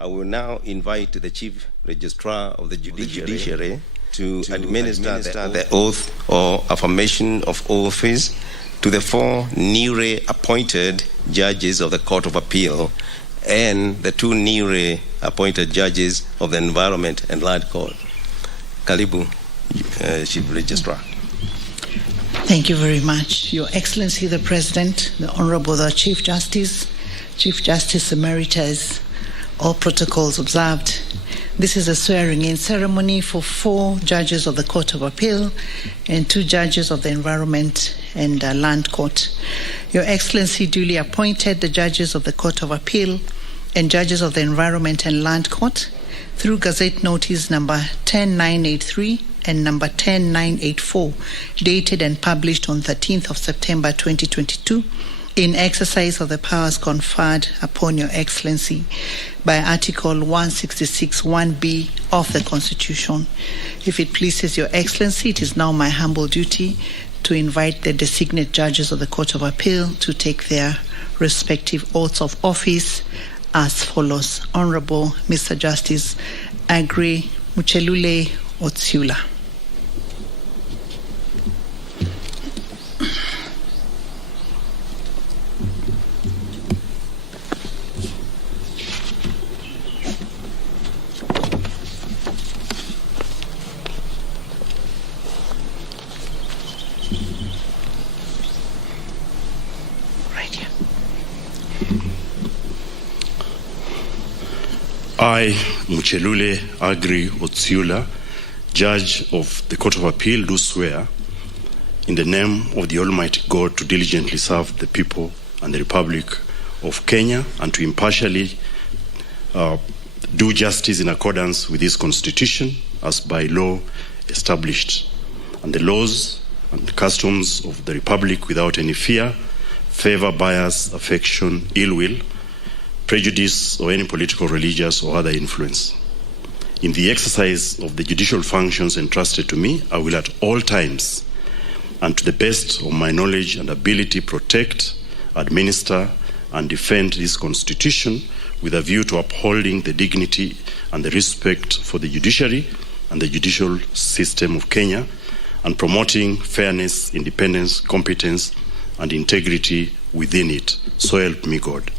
I will now invite the Chief Registrar of the Judiciary to administer the oath or affirmation of office to the 4 newly appointed judges of the Court of Appeal and the 2 newly appointed judges of the Environment and Land Court. Karibu, Chief Registrar. Thank you very much. Your Excellency the President, the Honorable the Chief Justice Emeritus, all protocols observed. This is a swearing-in ceremony for 4 judges of the Court of Appeal and 2 judges of the Environment and Land Court. Your Excellency duly appointed the judges of the Court of Appeal and judges of the Environment and Land Court through Gazette Notice number 10983 and number 10984, dated and published on 13th of September 2022, in exercise of the powers conferred upon Your Excellency by Article 166(1)(b) of the Constitution. If it pleases Your Excellency, it is now my humble duty to invite the designate judges of the Court of Appeal to take their respective oaths of office as follows. Honorable Mr. Justice Aggrey Muchelule Otsiula. I, Muchelule Aggrey Otsiula, Judge of the Court of Appeal, do swear in the name of the Almighty God to diligently serve the people and the Republic of Kenya and to impartially do justice in accordance with this Constitution as by law established, and the laws and customs of the Republic without any fear, favor, bias, affection, ill will, prejudice, or any political, religious, or other influence. In the exercise of the judicial functions entrusted to me, I will at all times, and to the best of my knowledge and ability, protect, administer, and defend this Constitution with a view to upholding the dignity and the respect for the judiciary and the judicial system of Kenya, and promoting fairness, independence, competence, and integrity within it. So help me God.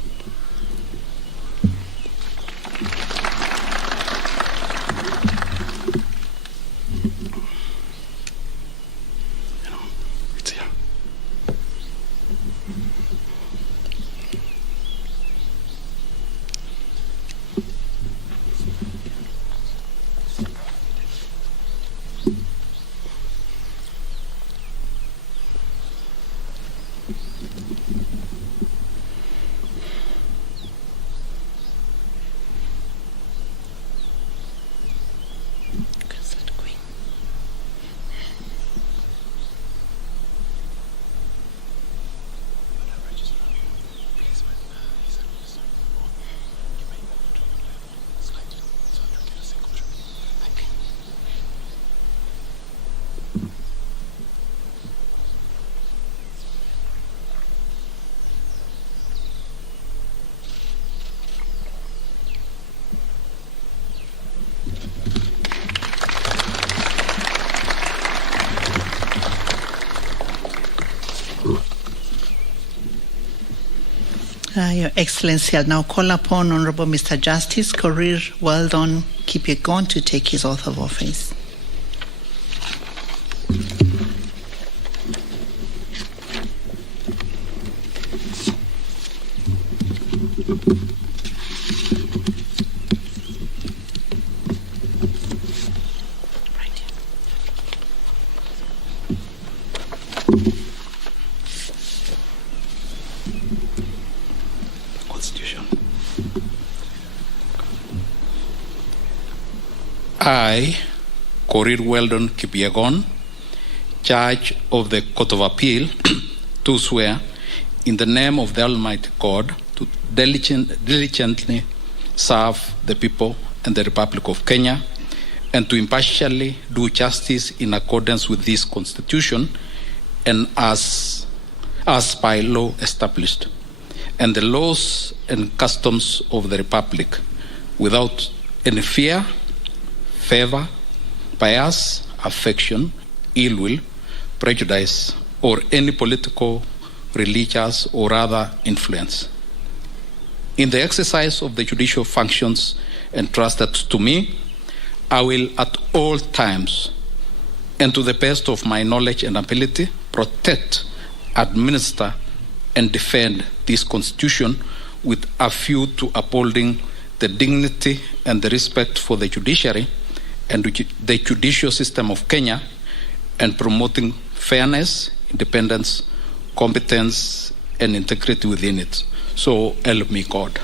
Your Excellency, I'll now call upon Honorable Mr. Justice Korir Weldon Kipyegon to take his oath of office. I, Korir Weldon Kipyegon, Judge of the Court of Appeal, do swear in the name of the Almighty God to diligently serve the people and the Republic of Kenya and to impartially do justice in accordance with this Constitution and as by law established, and the laws and customs of the Republic, without any fear, favor, bias, affection, ill will, prejudice, or any political, religious, or other influence. In the exercise of the judicial functions entrusted to me, I will at all times, and to the best of my knowledge and ability, protect, administer, and defend this Constitution with a view to upholding the dignity and the respect for the judiciary and the judicial system of Kenya, and promoting fairness, independence, competence, and integrity within it. So help me God.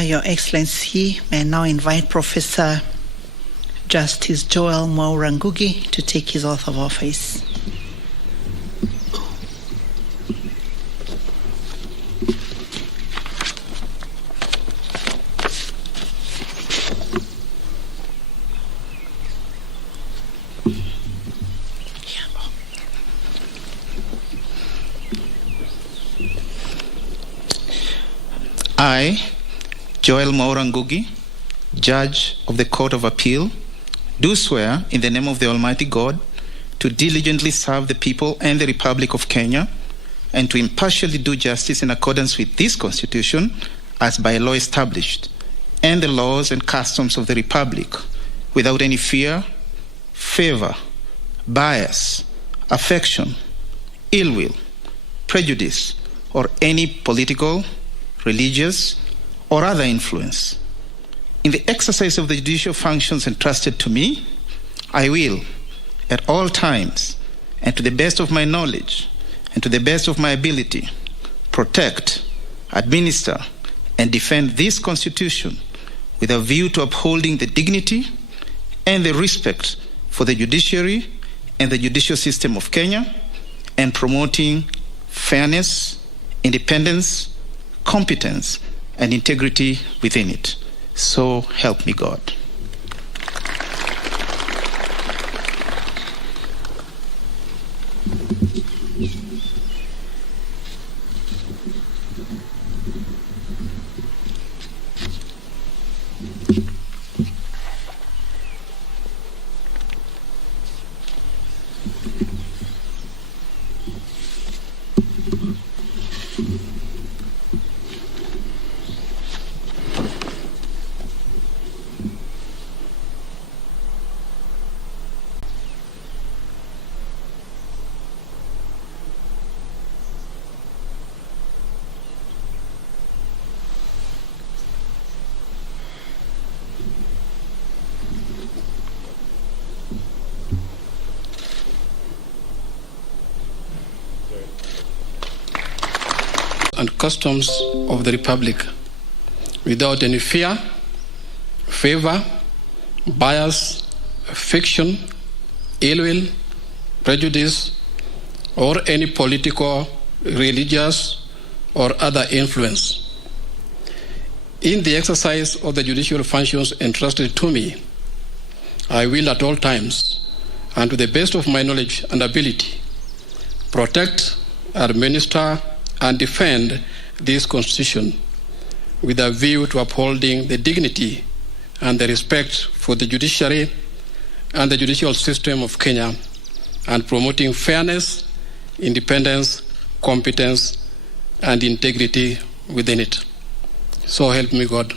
Your Excellency, may I now invite Professor Justice Joel Mwaura Ngugi to take his oath of office. I, Joel Mwaura Ngugi, Judge of the Court of Appeal, do swear in the name of the Almighty God to diligently serve the people and the Republic of Kenya, and to impartially do justice in accordance with this Constitution as by law established, and the laws and customs of the Republic, without any fear, favor, bias, affection, ill will, prejudice, or any political, religious, or other influence. In the exercise of the judicial functions entrusted to me, I will, at all times, and to the best of my knowledge, and to the best of my ability, protect, administer, and defend this Constitution with a view to upholding the dignity and the respect for the judiciary and the judicial system of Kenya, and promoting fairness, independence, competence, and integrity within it. So help me God. And customs of the Republic, without any fear, favor, bias, affection, ill will, prejudice, or any political, religious, or other influence. In the exercise of the judicial functions entrusted to me, I will at all times, and to the best of my knowledge and ability, protect, administer, and defend this Constitution with a view to upholding the dignity and the respect for the judiciary and the judicial system of Kenya, and promoting fairness, independence, competence, and integrity within it. So help me God.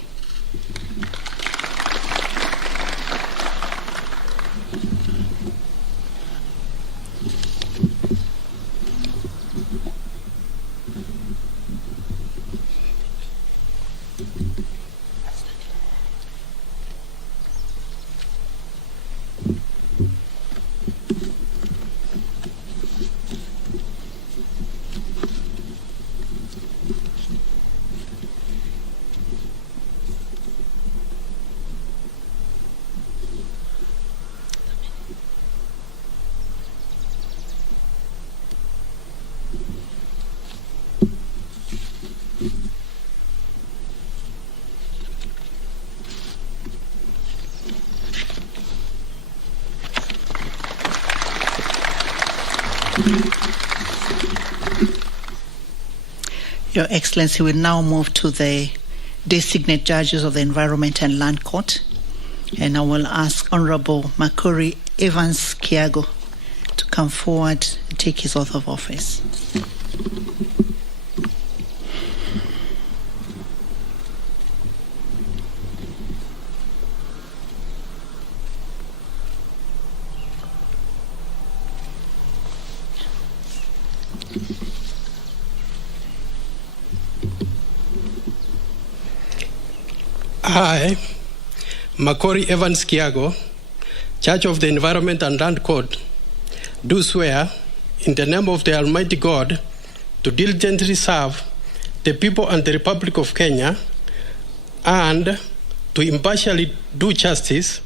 Your Excellency, we now move to the designate judges of the Environment and Land Court, and I will ask Honorable Makori Evans Kiago to come forward and take his oath of office. I, Makori Evans Kiago, Judge of the Environment and Land Court, do swear in the name of the Almighty God to diligently serve the people and the Republic of Kenya and to impartially do justice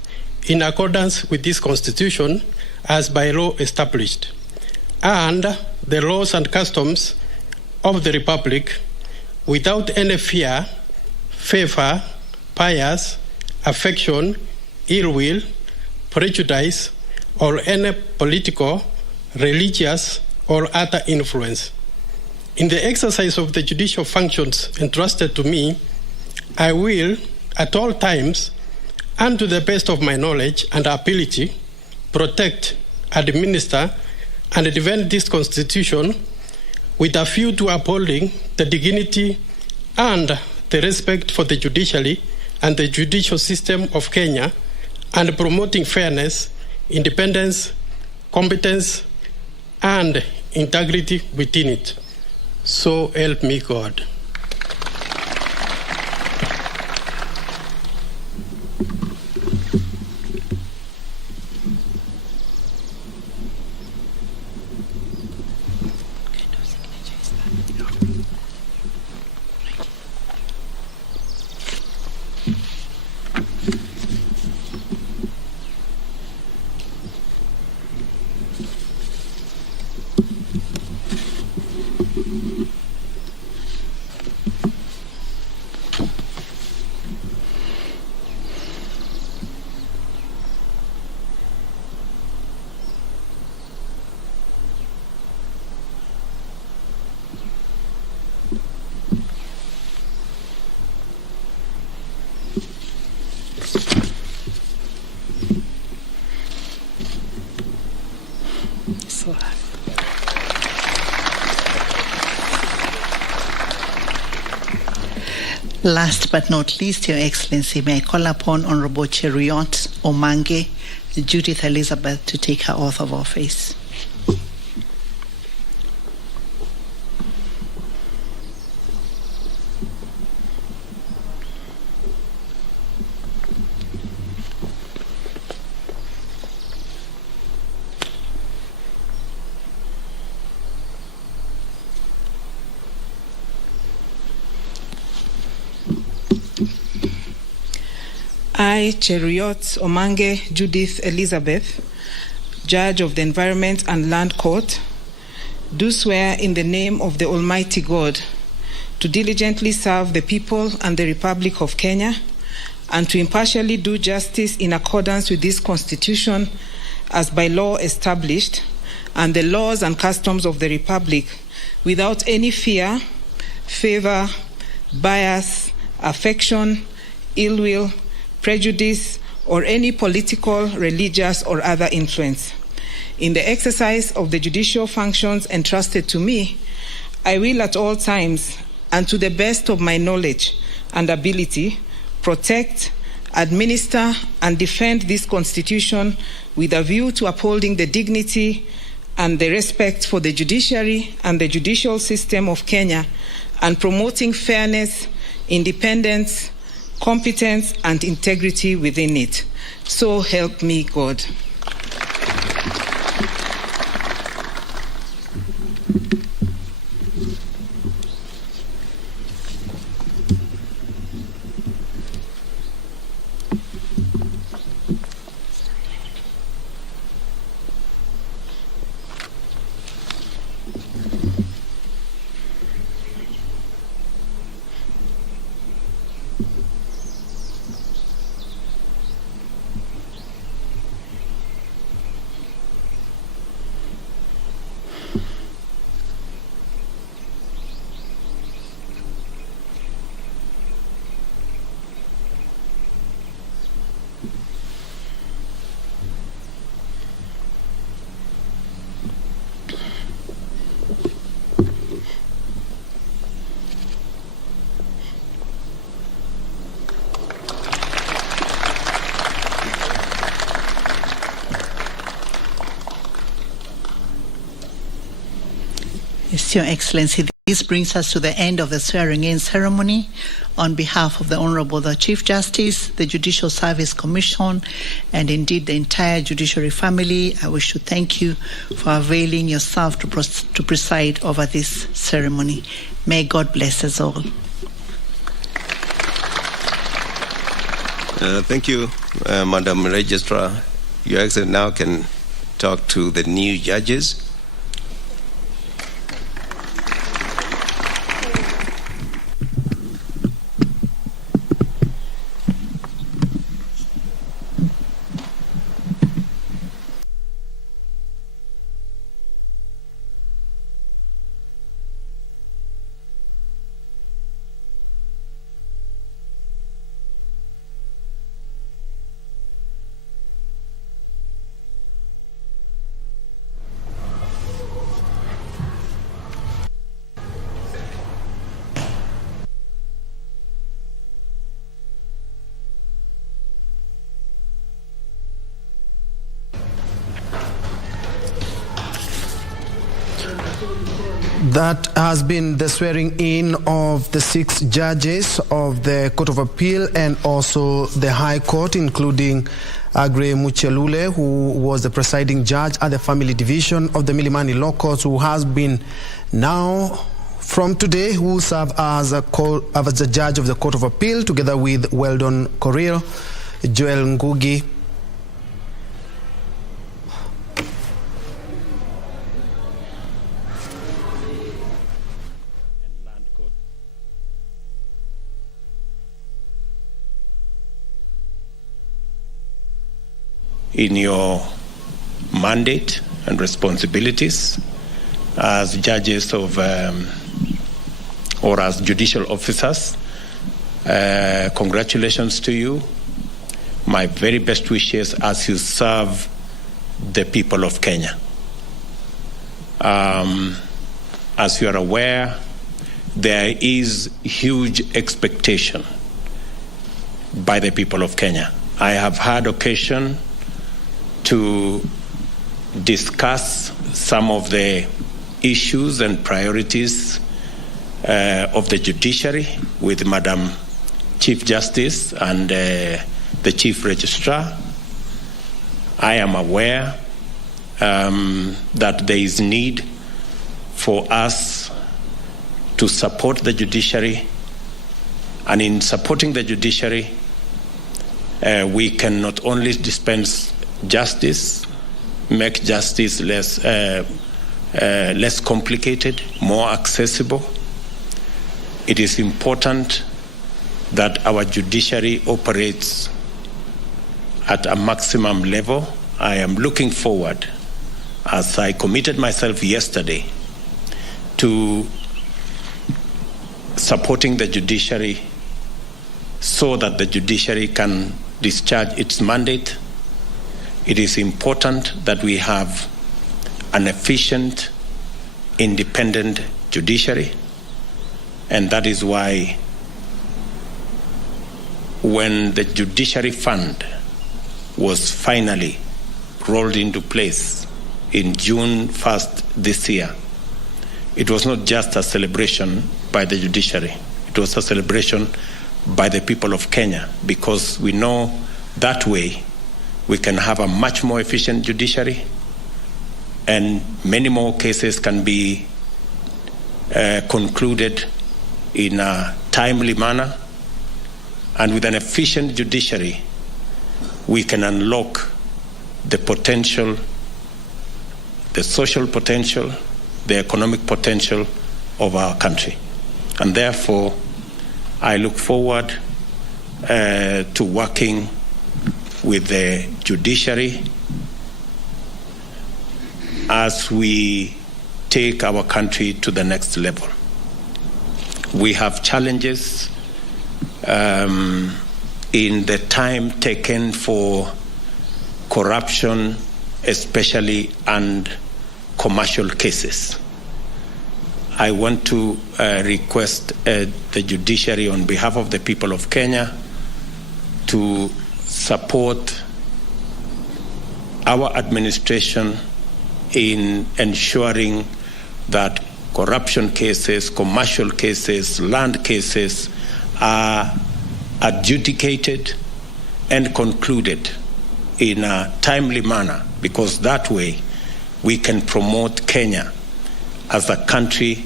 in accordance with this Constitution as by law established, and the laws and customs of the Republic without any fear, favor, bias, affection, ill will, prejudice, or any political, religious, or other influence. In the exercise of the judicial functions entrusted to me, I will, at all times, and to the best of my knowledge and ability, protect, administer, and defend this Constitution with a view to upholding the dignity and the respect for the judiciary and the judicial system of Kenya, and promoting fairness, independence, competence, and integrity within it. So help me God. Last but not least, Your Excellency, may I call upon Honorable Cheruiyot Omange Judith Elizabeth to take her oath of office. I, Cheruiyot Omange Judith Elizabeth, Judge of the Environment and Land Court, do swear in the name of the Almighty God to diligently serve the people and the Republic of Kenya and to impartially do justice in accordance with this Constitution as by law established and the laws and customs of the Republic without any fear, favor, bias, affection, ill will, prejudice, or any political, religious, or other influence. In the exercise of the judicial functions entrusted to me, I will at all times, and to the best of my knowledge and ability, protect, administer, and defend this Constitution with a view to upholding the dignity and the respect for the judiciary and the judicial system of Kenya, and promoting fairness, independence, competence, and integrity within it. So help me God. Yes, Your Excellency, this brings us to the end of the swearing-in ceremony. On behalf of the Honorable the Chief Justice, the Judicial Service Commission, and indeed the entire judiciary family, I wish to thank you for availing yourself to preside over this ceremony. May God bless us all. Thank you, Madam Registrar. Your Excellency now can talk to the new judges. That has been the swearing in of the 6 judges of the Court of Appeal and also the High Court, including Aggrey Muchelule, who was the presiding judge at the Family Division of the Milimani Law Courts, who has been now, from today, who will serve as the judge of the Court of Appeal, together with Weldon Korir, Joel Ngugi, in your mandate and responsibilities as judges of or as judicial officers. Congratulations to you. My very best wishes as you serve the people of Kenya. As you are aware, there is huge expectation by the people of Kenya. I have had occasion to discuss some of the issues and priorities of the judiciary with Madam Chief Justice and the Chief Registrar. I am aware that there is need for us to support the judiciary, and in supporting the judiciary, we can not only dispense justice, make justice less complicated, more accessible. It is important that our judiciary operates at a maximum level. I am looking forward, as I committed myself yesterday, to supporting the judiciary so that the judiciary can discharge its mandate. It is important that we have an efficient, independent judiciary, and that is why when the judiciary fund was finally rolled into place in June 1st this year, it was not just a celebration by the judiciary, it was a celebration by the people of Kenya, because we know that way we can have a much more efficient judiciary and many more cases can be concluded in a timely manner. And with an efficient judiciary, we can unlock the potential, the social potential, the economic potential of our country. And therefore, I look forward to working with the judiciary as we take our country to the next level. We have challenges in the time taken for corruption, especially and commercial cases. I want to request the judiciary on behalf of the people of Kenya to support our administration in ensuring that corruption cases, commercial cases, land cases are adjudicated and concluded in a timely manner, because that way we can promote Kenya as a country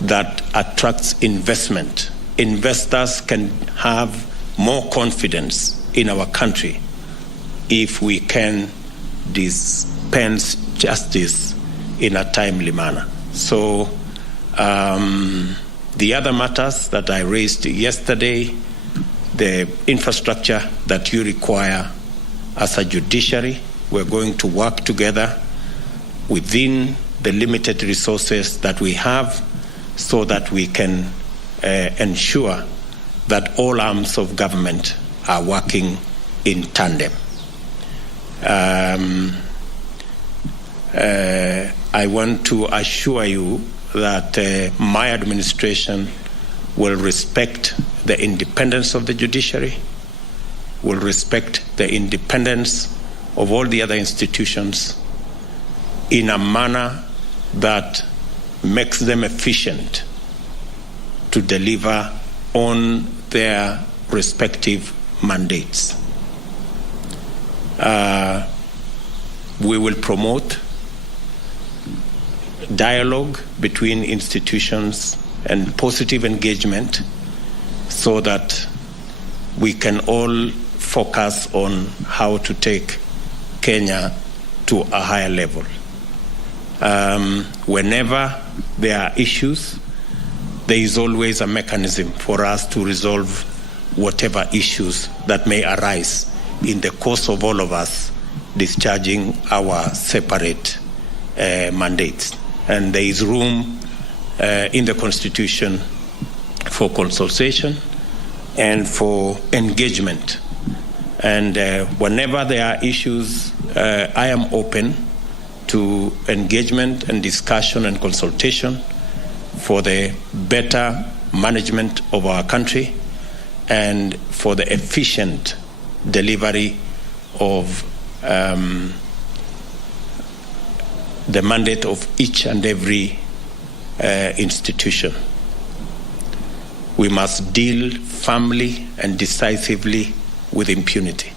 that attracts investment. Investors can have more confidence in our country if we can dispense justice in a timely manner. So the other matters that I raised yesterday, the infrastructure that you require as a judiciary, we're going to work together within the limited resources that we have so that we can ensure that all arms of government are working in tandem. I want to assure you that my administration will respect the independence of the judiciary, will respect the independence of all the other institutions in a manner that makes them efficient to deliver on their respective mandates. We will promote dialogue between institutions and positive engagement so that we can all focus on how to take Kenya to a higher level. Whenever there are issues, there is always a mechanism for us to resolve whatever issues that may arise in the course of all of us discharging our separate mandates. And there is room in the Constitution for consultation and for engagement. And whenever there are issues, I am open to engagement and discussion and consultation for the better management of our country and for the efficient delivery of the mandate of each and every institution. We must deal firmly and decisively with impunity.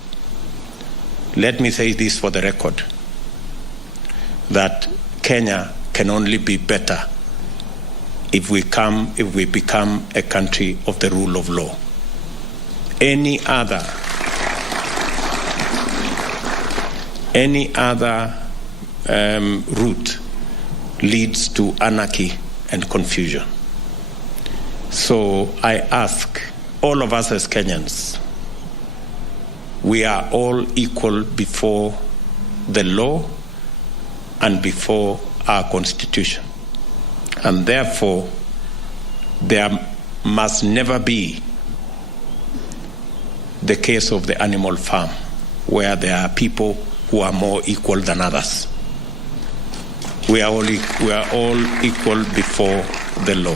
Let me say this for the record, that Kenya can only be better if we become a country of the rule of law. Any other route leads to anarchy and confusion. So I ask all of us as Kenyans, we are all equal before the law and before our Constitution. And therefore, there must never be the case of the animal farm, where there are people who are more equal than others. we are all equal before the law.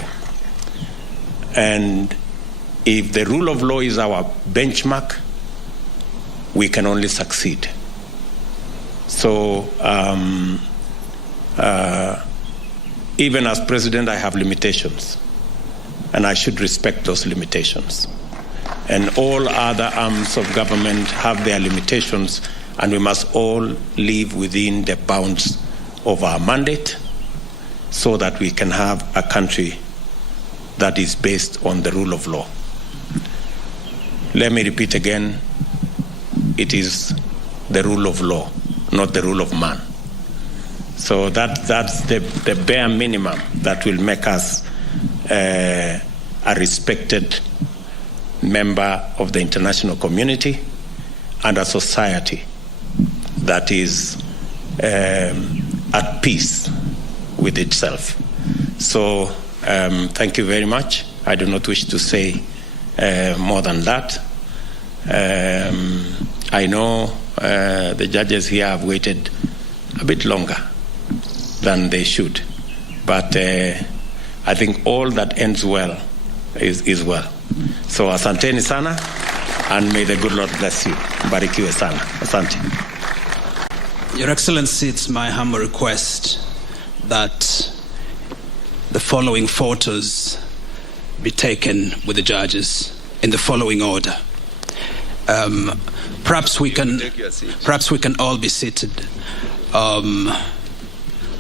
And if the rule of law is our benchmark, we can only succeed. So even as president, I have limitations, and I should respect those limitations. And all other arms of government have their limitations, and we must all live within the bounds of our mandate so that we can have a country that is based on the rule of law. Let me repeat again, it is the rule of law, not the rule of man. So that's the bare minimum that will make us a respected member of the international community and a society that is at peace with itself. So thank you very much. I do not wish to say more than that. I know the judges here have waited a bit longer than they should, but I think all that ends well is well. So asanteni sana, and may the good Lord bless you. Barikiwe sana. Asante. Your Excellency, it's my humble request that the following photos be taken with the judges in the following order. Perhaps we can all be seated.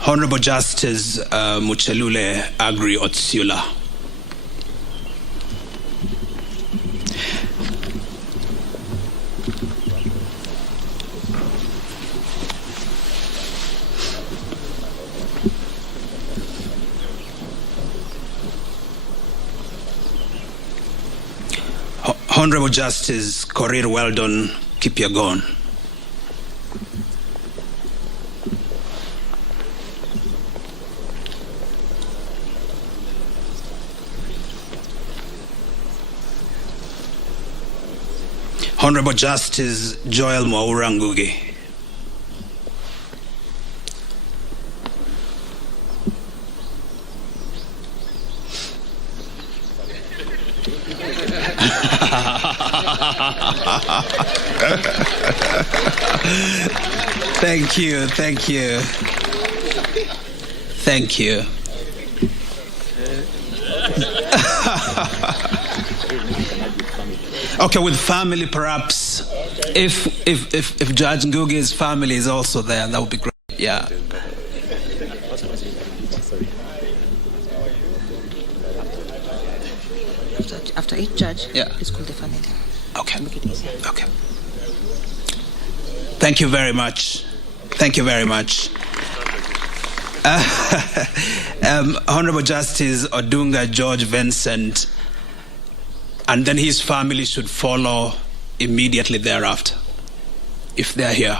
Honorable Justice Muchelule Agri Otsiula. Honorable Justice Korir Weldon Kipyegon. Honorable Justice Joel Mwaura Ngugi. Thank you, thank you. Thank you. Okay, with family perhaps. If Judge Ngugi's family is also there, that would be great. Yeah. After each judge, yeah, please call the family. Okay. Make it easier. Okay. Thank you very much. Thank you very much. Honorable Justice Odunga George Vincent, and then his family should follow immediately thereafter, if they're here.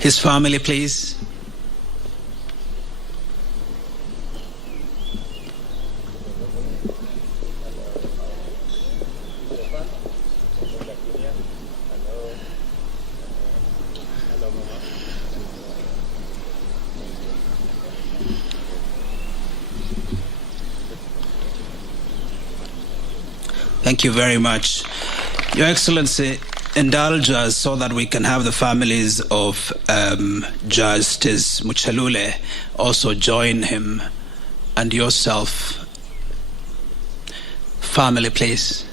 His family, please. Thank you very much. Your Excellency, indulge us so that we can have the families of Justice Muchelule also join him, and yourself. Family, please.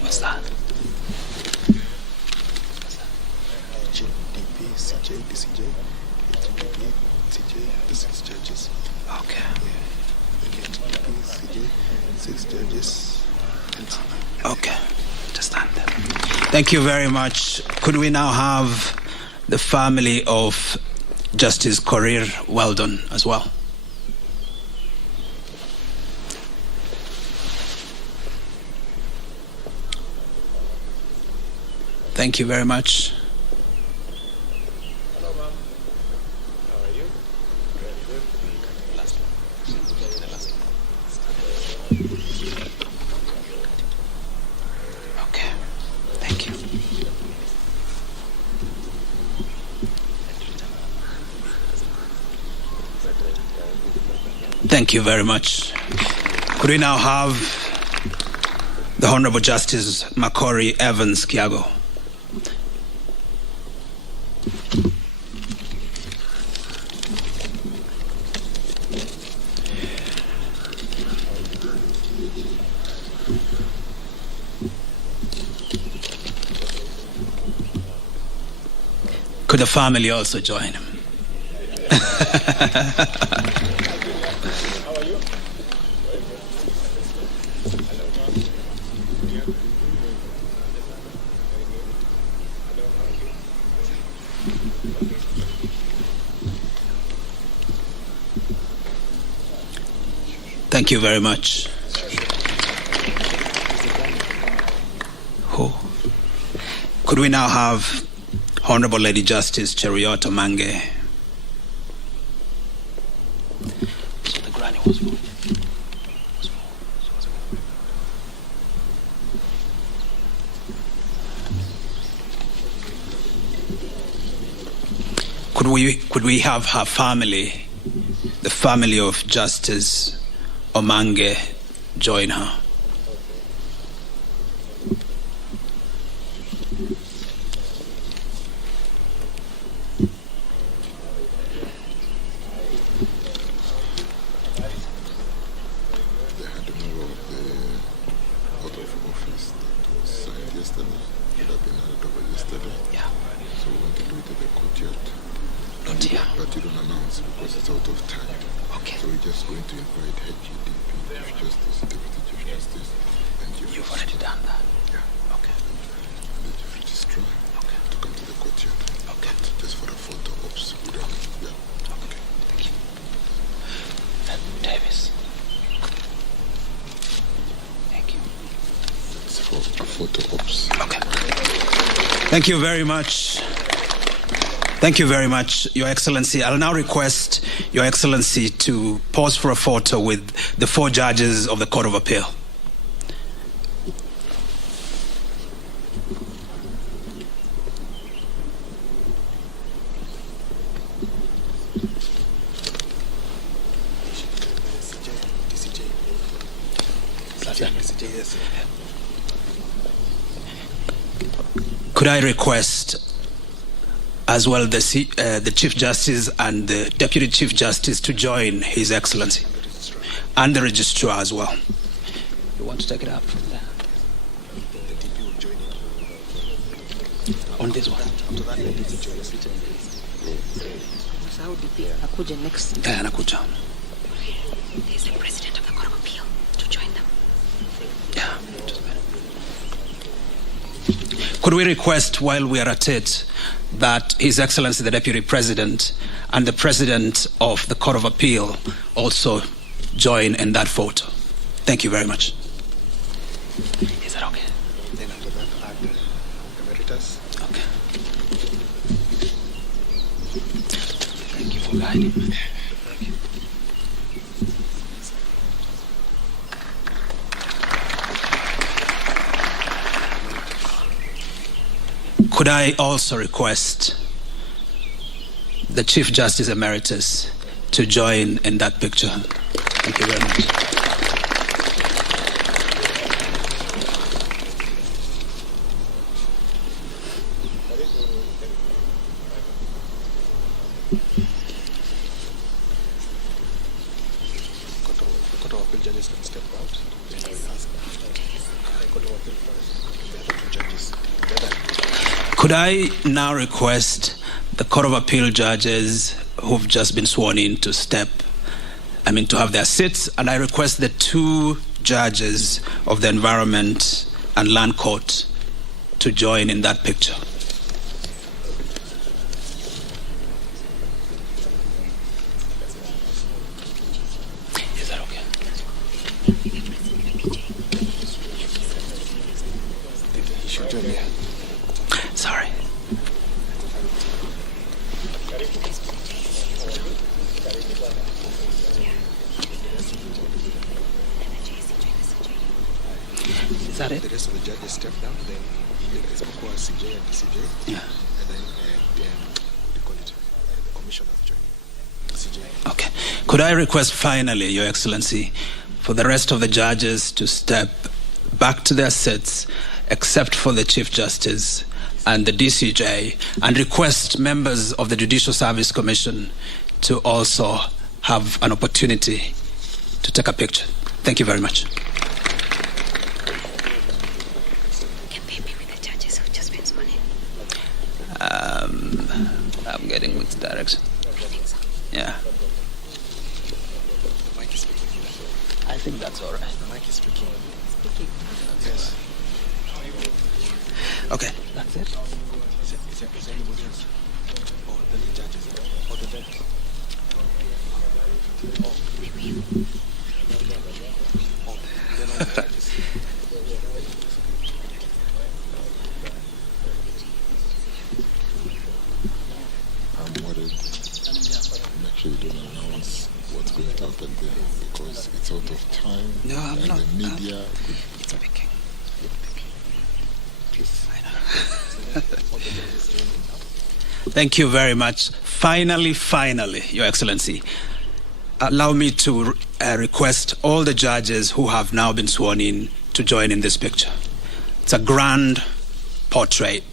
What's that? Okay. Okay, just stand there. Thank you very much. Could we now have the family of Justice Korir Weldon as well? Thank you very much. Okay, thank you. Thank you very much. Could we now have the Honorable Justice Makori Evans Kiago? Could the family also join him? Thank you very much. Could we now have Honorable Lady Justice Cheriot Omange? Could we have her family, the family of Justice Omange, join her? Thank you very much. Thank you very much, Your Excellency. I'll now request Your Excellency to pause for a photo with the 4 judges of the Court of Appeal. Could I request as well the Chief Justice and the Deputy Chief Justice to join His Excellency and the Registrar as well? You want to take it up from there? On this one. There's the President of the Court of Appeal to join them. Yeah. Could we request, while we are at it, that His Excellency the Deputy President and the President of the Court of Appeal also join in that photo? Thank you very much. Is that okay? Then after that, Emeritus. Okay. Thank you for guiding me. Could I also request the Chief Justice Emeritus to join in that picture? Thank you very much. Could I now request the Court of Appeal judges who've just been sworn in to to have their seats, and I request the 2 judges of the Environment and Land Court to join in that picture. Is that okay? rest of the judges step down, then isipokuwa CJ and DCJ, yeah, and then they call it the commissioners joining CJ. Okay. Could I request finally, Your Excellency, for the rest of the judges to step back to their seats, except for the Chief Justice and the DCJ, and request members of the Judicial Service Commission to also have an opportunity to take a picture. Thank you very much. Can they be with the judges who've just been sworn in? I'm getting which direction. Yeah. The mic is speaking. I think that's all right. The mic is speaking. Yes. Okay, that's it. Is there anybody else? Oh, then the judges. Oh, the judges. Oh, Maybe you. oh, then all the judges. I'm worried. Make sure you don't announce what's going to happen there because it's out of time. No, I'm and not. The media could. It's speaking. Please. Thank you very much. Finally, Your Excellency, allow me to request all the judges who have now been sworn in to join in this picture. It's a grand portrait.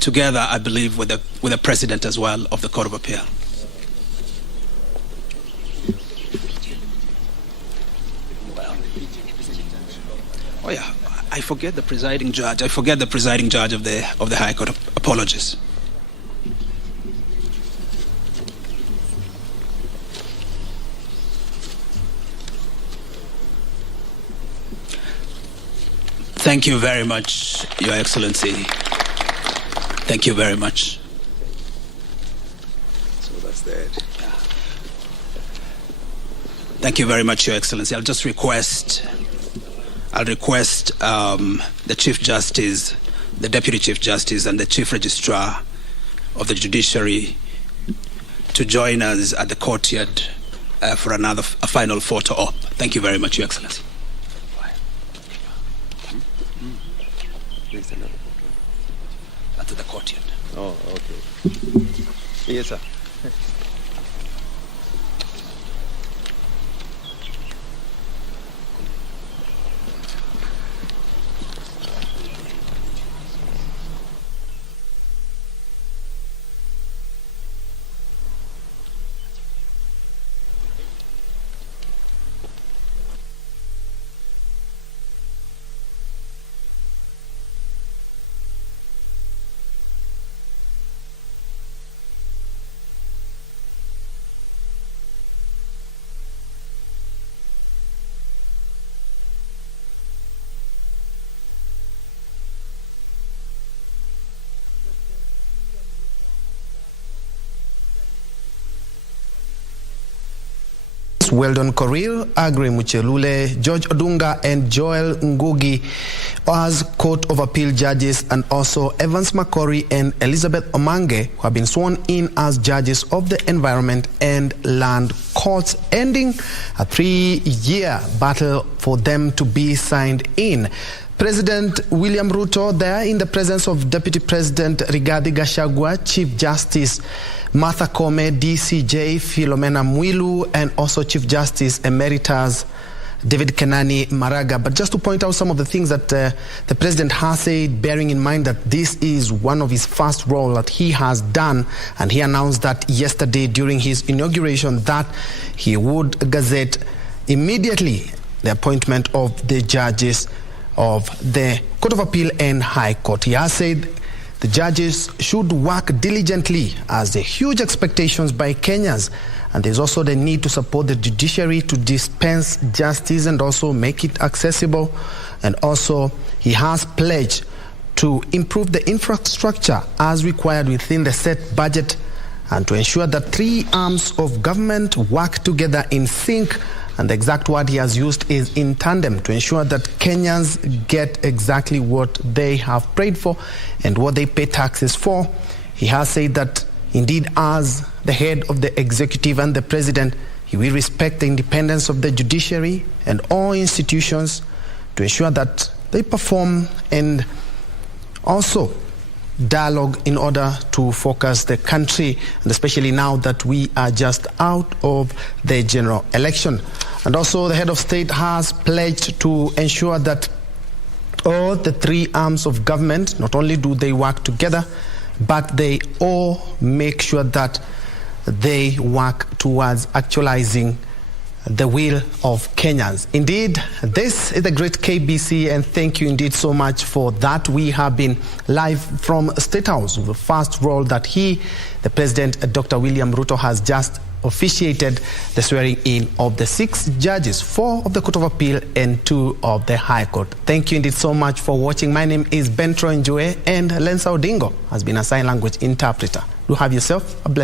Together, I believe, with the President as well of the Court of Appeal. Oh yeah, I forget the presiding judge. I forget the presiding judge of the High Court. Apologies. Thank you very much, Your Excellency. Thank you very much. So that's that. Thank you very much, Your Excellency. I'll request the Chief Justice, the Deputy Chief Justice, and the Chief Registrar of the Judiciary to join us at the courtyard for a final photo op. Thank you very much, Your Excellency. To the courtyard. Oh, okay. Yes, sir. Weldon Korir, Aggrey Muchelule, George Odunga, and Joel Ngugi as Court of Appeal judges, and also Evans Makori and Elizabeth Omange, who have been sworn in as judges of the Environment and Land Courts, ending a 3-year battle for them to be signed in. President William Ruto there in the presence of Deputy President Rigathi Gachagua, Chief Justice Martha Koome, DCJ Philomena Mwilu, and also Chief Justice Emeritus David Kenani Maraga. But just to point out some of the things that the President has said, bearing in mind that this is one of his first roles that he has done, and he announced that yesterday during his inauguration that he would gazette immediately the appointment of the judges of the Court of Appeal and High Court. He has said the judges should work diligently as there are huge expectations by Kenyans, and there's also the need to support the judiciary to dispense justice and also make it accessible. And also he has pledged to improve the infrastructure as required within the set budget and to ensure that 3 arms of government work together in sync. And the exact word he has used is in tandem, to ensure that Kenyans get exactly what they have prayed for and what they pay taxes for. He has said that indeed, as the head of the executive and the president, he will respect the independence of the judiciary and all institutions to ensure that they perform and also dialogue in order to focus the country, and especially now that we are just out of the general election. And also the head of state has pledged to ensure that all the three arms of government, not only do they work together, but they all make sure that they work towards actualizing the will of Kenyans. Indeed, this is the great KBC, and thank you indeed so much for that. We have been live from State House, the first role that the President, Dr. William Ruto, has just officiated the swearing in of the 6 judges, 4 of the Court of Appeal and 2 of the High Court. Thank you indeed so much for watching. My name is Bentro Njue, and Lensa Odingo has been a sign language interpreter. Do have yourself a blessed